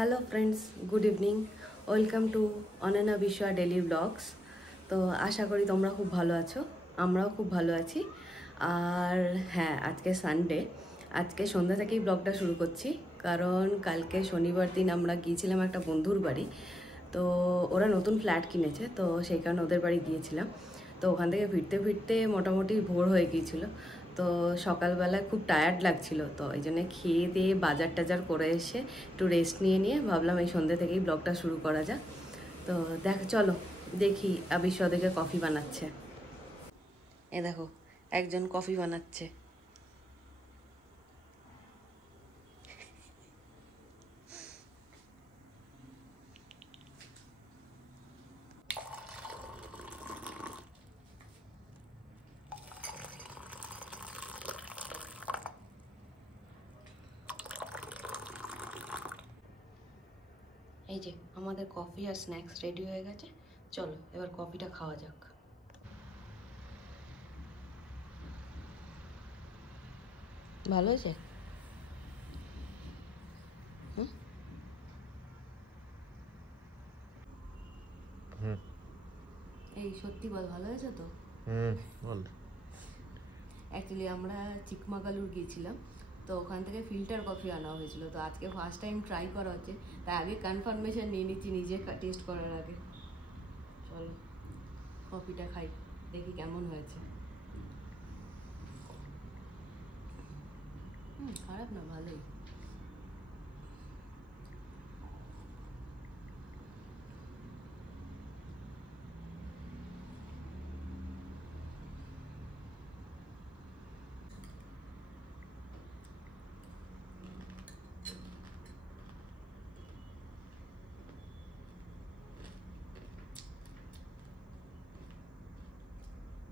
Hello friends, good evening. Welcome to Ananya Biswa daily blogs. তো আশা করি তোমরা খুব ভালো আছো, আমরাও খুব ভালো আছি। আর হ্যাঁ, আজকে সানডে, আজকে সন্ধ্যা থেকেই ব্লগটা শুরু করছি, কারণ কালকে শনিবার দিন আমরা গিয়েছিলাম একটা বন্ধুর বাড়ি। তো ওরা নতুন ফ্ল্যাট কিনেছে, তো সেই কারণে ওদের বাড়ি গিয়েছিলাম। তো ওখান থেকে ফিরতে ফিরতে মোটামুটি ভোর হয়ে গিয়েছিল। তো সকালবেলায় খুব টায়ার্ড লাগছিল, তো এই জন্য খেয়ে দিয়ে বাজার টাজার করে এসে একটু রেস্ট নিয়ে ভাবলাম এই সন্ধ্যে থেকেই ব্লগটা শুরু করা যাক। তো চলো দেখি আবিশ ওদেরকে কফি বানাচ্ছে। এ দেখো, একজন কফি বানাচ্ছে। এই যে আমাদের কফি আর স্ন্যাক্স রেডি হয়ে গেছে, চলো এবার কফিটা খাওয়া যাক। ভালো হয়েছে? হুম, এই সত্যি বল, ভালো হয়েছে তো? বল। অ্যাকচুয়ালি আমরা চিকমাগালুর গিয়েছিলাম, তো ওখান থেকে ফিল্টার কফি আনা হয়েছিল। তো আজকে ফার্স্ট টাইম ট্রাই করা হচ্ছে, তাই আগে কনফার্মেশন নিয়ে নিচ্ছি নিজে টেস্ট করার আগে। চলো কফিটা খাই, দেখি কেমন হয়েছে। খারাপ না, ভালোই।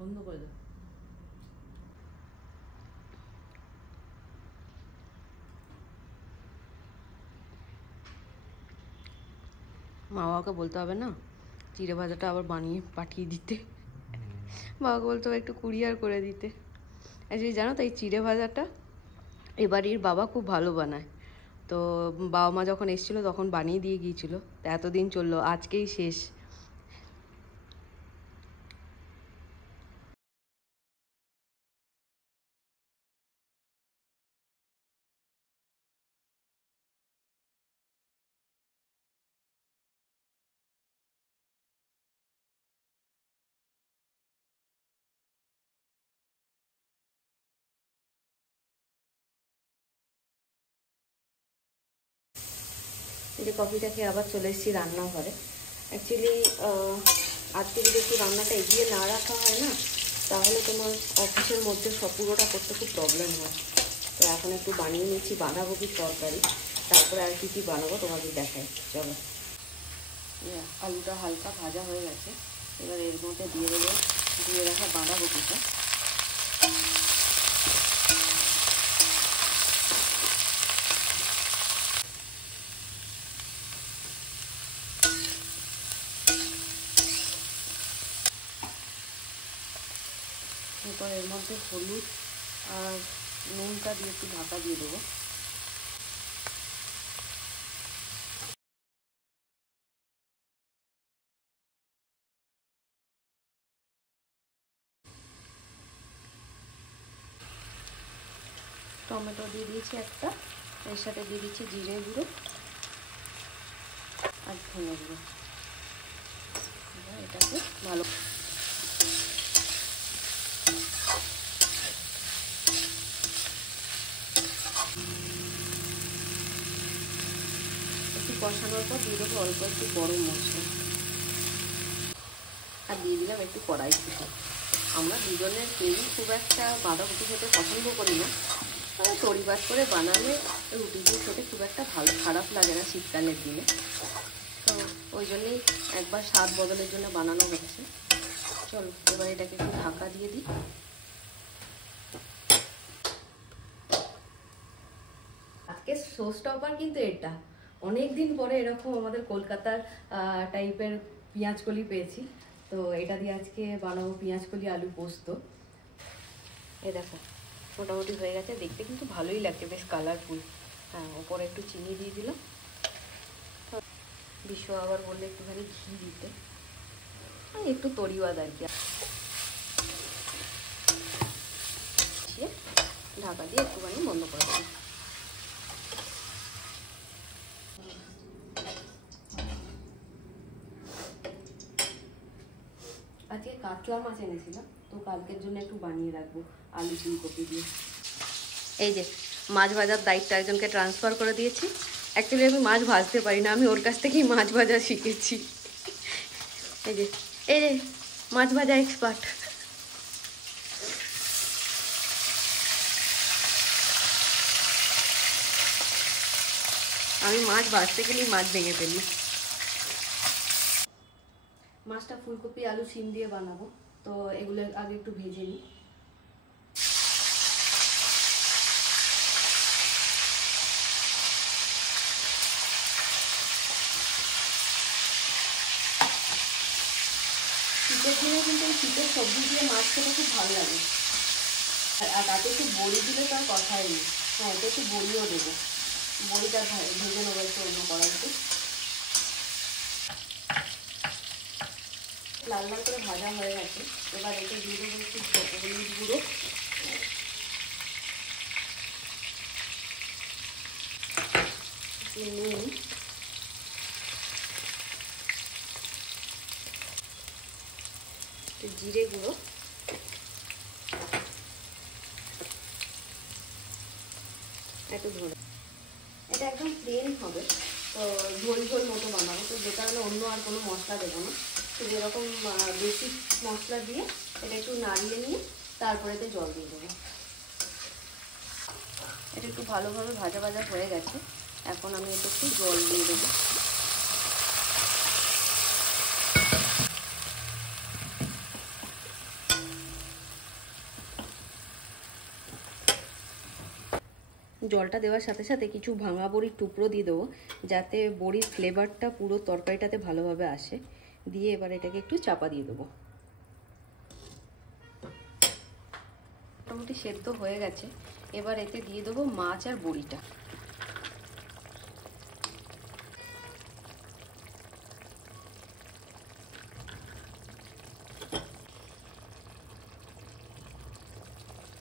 বন্ধ করে দাও। মা বাবাকে বলতে হবে না চিড়ে ভাজাটা আবার বানিয়ে পাঠিয়ে দিতে। বাবাকে বলতে হবে একটু কুরিয়ার করে দিতে। অ্যাকচুয়ালি জানো তো, এই চিড়ে ভাজাটা এ বাড়ির বাবা খুব ভালো বানায়। তো বাবা মা যখন এসেছিলো তখন বানিয়ে দিয়ে গিয়েছিল, তা এতদিন চললো, আজকেই শেষ। এই যে কফিটা খেয়ে আবার চলে এসেছি রান্নাঘরে। অ্যাকচুয়ালি আজকে যদি একটু রান্নাটা এগিয়ে না রাখা হয় না, তাহলে তোমার অফিসের মধ্যে সব পুরোটা করতে খুব প্রবলেম হয়। তো এখন একটু বানিয়ে নিচ্ছি বাঁধাকপির তরকারি, তারপরে আর কি বানাবো তোমাদের দেখাই, চলো। আলুটা হালকা ভাজা হয়ে গেছে, এবার এর মধ্যে দিয়ে দেবো ধুয়ে রাখা বাঁধাকপিটা। এরপর এর মধ্যে হলুদ আর নুনটা দিয়ে একটু ঢাকা দিয়ে দেবো। টমেটো দিয়ে দিয়েছি একটা, এর সাথে দিয়ে দিচ্ছি জিরে গুঁড়ো আর ধনে গুঁড়ো। এটাকে ভালো একটু কষানোর পর দিয়ে দেবো অল্প একটু গরম মশলা, আর দিয়ে দিলাম একটু কড়াইশুঁটি। আমরা দুজনের কেউই খুব একটা বাঁধাকপি খেতে পছন্দ করি না, তবে পরিবার করে বানালে রুটি দিয়ে খেতে খুব একটা ভালো খারাপ লাগে না শীতকালের দিনে। তো ওই জন্যেই একবার স্বাদ বদলের জন্য বানানো হচ্ছে। চলো এবার এটাকে একটু ঢাকা দিয়ে দিই। আজকে শো স্টপার কিন্তু এটা, অনেক দিন পরে এরকম আমাদের কলকাতার টাইপের পেঁয়াজকলি পেয়েছি। তো এটা দিয়ে আজকে বানাবো পেঁয়াজকলি আলু পোস্ত। এ দেখো মোটামুটি হয়ে গেছে, দেখতে কিন্তু ভালোই লাগছে, বেশ কালারফুল। হ্যাঁ, ওপরে একটু চিনি দিয়ে দিলাম। বিশ্ব আবার বললে একটুখানি ঘি দিতে, একটু তরিবাদ আর কি। ঢাকা দিয়ে একটুখানি বন্ধ করে দেবো। আজকে কাতলা মাছ এনেছিলাম, তো কালকের জন্য একটু বানিয়ে রাখবো আলু ফুলকপি দিয়ে। এই যে মাছ ভাজার দায়িত্ব একজনকে ট্রান্সফার করে দিয়েছি। অ্যাকচুয়ালি আমি মাছ ভাজতে পারি না, আমি ওর কাছ থেকেই মাছ ভাজা শিখেছি। এই যে মাছ ভাজা এক্সপার্ট। আমি মাছ ভাজতে গেলেই মাছ ভেঙে ফেলি। মাছটা ফুলকপি আলু শিম দিয়ে বানাবো, তো এগুলো আগে একটু ভেজে নিই। শীতের দিনে কিন্তু এই শীতের সবজি দিয়ে মাছ খেতে খুব ভালো লাগে, আর তাতে একটু বড়ি দিলে তার কথাই নেই। হ্যাঁ, এটা একটু বড়িও দেবো, বড়িটা ভেজে নেবো একটু অন্য কড়াইতে। লাল লাল করে ভাজা হয়ে গেছে, এবার এতে দিয়ে দেবো একটু হলুদ গুঁড়ো, নুন, একটু জিরে গুঁড়ো, একটু ধরে। এটা একদম প্লেন হবে, তো ঝোল ঝোল মতো বানাবো, তো যে কারণে অন্য আর কোনো মশলা দেবো না। তো যেরকম বেসিক মশলা দিয়ে এটা একটু নাড়িয়ে নিয়ে তারপরে এতে জল দিয়ে দেবো। এটা একটু ভালোভাবে ভাজা ভাজা হয়ে গেছে, এখন আমি এটা একটু জল দিয়ে দেবো। জলটা দেওয়ার সাথে সাথে কিছু ভাঙা বড়ির টুকরো দিয়ে দেবো, যাতে বড়ির ফ্লেভারটা পুরো তরকারিটাতে ভালোভাবে আসে। দিয়ে এবার এটাকে একটু চাপা দিয়ে দেবো। মোটামুটি সেদ্ধ হয়ে গেছে, এবার এতে দিয়ে দেবো মাছ আর বড়িটা।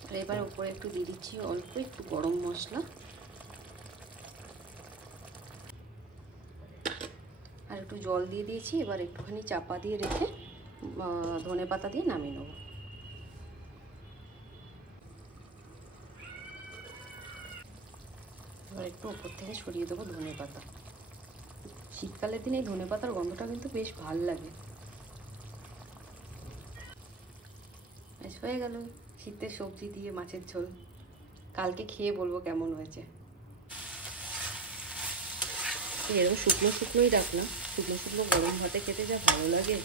আর এবার উপরে একটু দিয়ে দিচ্ছি অল্প একটু গরম মশলা, আর একটু জল দিয়ে দিয়েছি। এবার একটুখানি চাপা দিয়ে রেখে ধনেপাতা দিয়ে নামিয়ে নেব। এবার একটু ওপর থেকে ছড়িয়ে দেবো ধনেপাতা। শীতকালের দিনে এই ধনেপাতার গন্ধটা কিন্তু বেশ ভালো লাগে। বেশ হয়ে গেল শীতের সবজি দিয়ে মাছের ঝোল। কালকে খেয়ে বলবো কেমন হয়েছে। এরকম শুকনো শুকনোই রাখলাম, শুকনো শুকনো গরম ভাতে খেতে যা ভালো লাগে।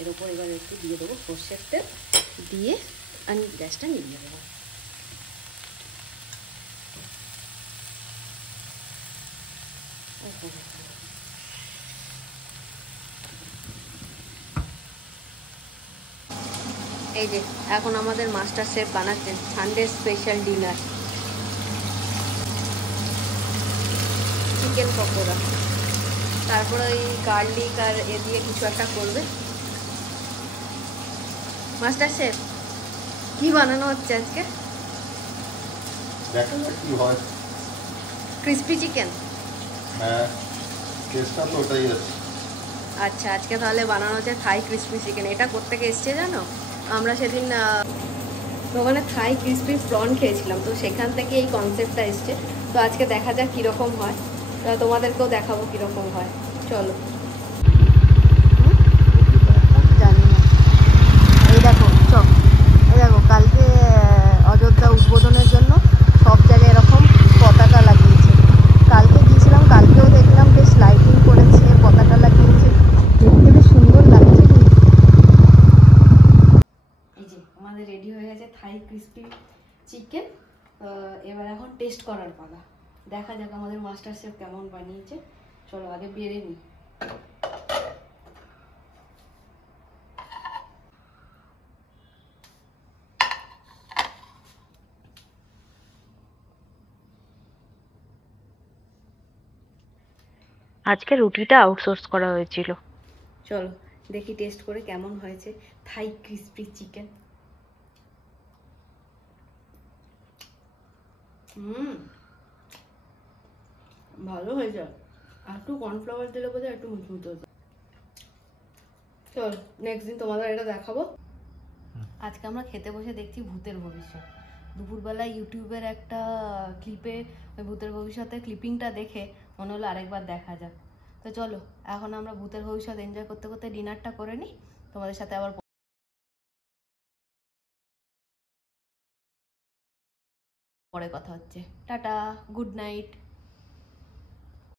এর ওপর এবার একটু দিয়ে দেবো সর্ষের তেল, দিয়ে আমি গ্যাসটা নিভিয়ে দেবো। এই যে এখন আমাদের মাস্টার শেফ বানাচ্ছেন Sunday special dinner, chicken pakora. তারপরে ওই গার্লিক আর এ দিয়ে কিছু একটা করবে। মাস্টার শেফ কি বানানো হচ্ছে আজকে? দেখা যাক কি হয়। Crispy chicken. হ্যাঁ, টেস্টটা তো ওটাই আছে। আচ্ছা, আজকে তাহলে বানানো হচ্ছে থাই ক্রিসপি চিকেন। এটা কোত্থেকে এসছে জানো? আমরা সেদিন ওখানে থাই ক্রিসপি প্রন খেয়েছিলাম, তো সেখান থেকে এই কনসেপ্টটা এসছে। তো আজকে দেখা যাক কীরকম হয়, তো তোমাদেরকেও দেখাবো কীরকম হয়। চলো। জানি না, এই দেখো এই দেখো কালকে অযোধ্যা উদ্বোধনের জন্য সব জায়গায় এরকম পতাকা লাগিয়েছে। কালকে গিয়েছিলাম, কালকেও দেখলাম বেশ লাইটিং করেছে, পতাকা লাগিয়েছে, দেখতে বেশ সুন্দর লাগছে। এই যে আমাদের রেডি হয়ে গেছে থাই ক্রিসপি চিকেন। এবার এখন টেস্ট করার পালা, দেখা যাক আমাদের মাস্টার শেফ কেমন বানিয়েছে। চলো আগে বেড়ে নিই। আজকে রুটিটা আউটসোর্স করা হয়েছিল। চলো দেখি টেস্ট করে কেমন হয়েছে থাই ক্রিসপি চিকেন। ভালো হয়েছে, আর একটু কর্নফ্লাওয়ার দিলে বোধহয় একটু মুচমুচে হতো। চল নেক্সট দিন তোমাদের এটা দেখাবো। আজকে আমরা খেতে বসে দেখছি ভূতের ভবিষ্যৎ। দুপুরবেলা ইউটিউবের একটা ক্লিপে ওই ভূতের ভবিষ্যতের ক্লিপিংটা দেখে মনে হলো আরেকবার দেখা যাক। তো চলো এখন আমরা ভূতের ভবিষ্যৎ এনজয় করতে করতে ডিনারটা করে নিই, তোমাদের সাথে আবার পরে কথা হচ্ছে। Tata, good night.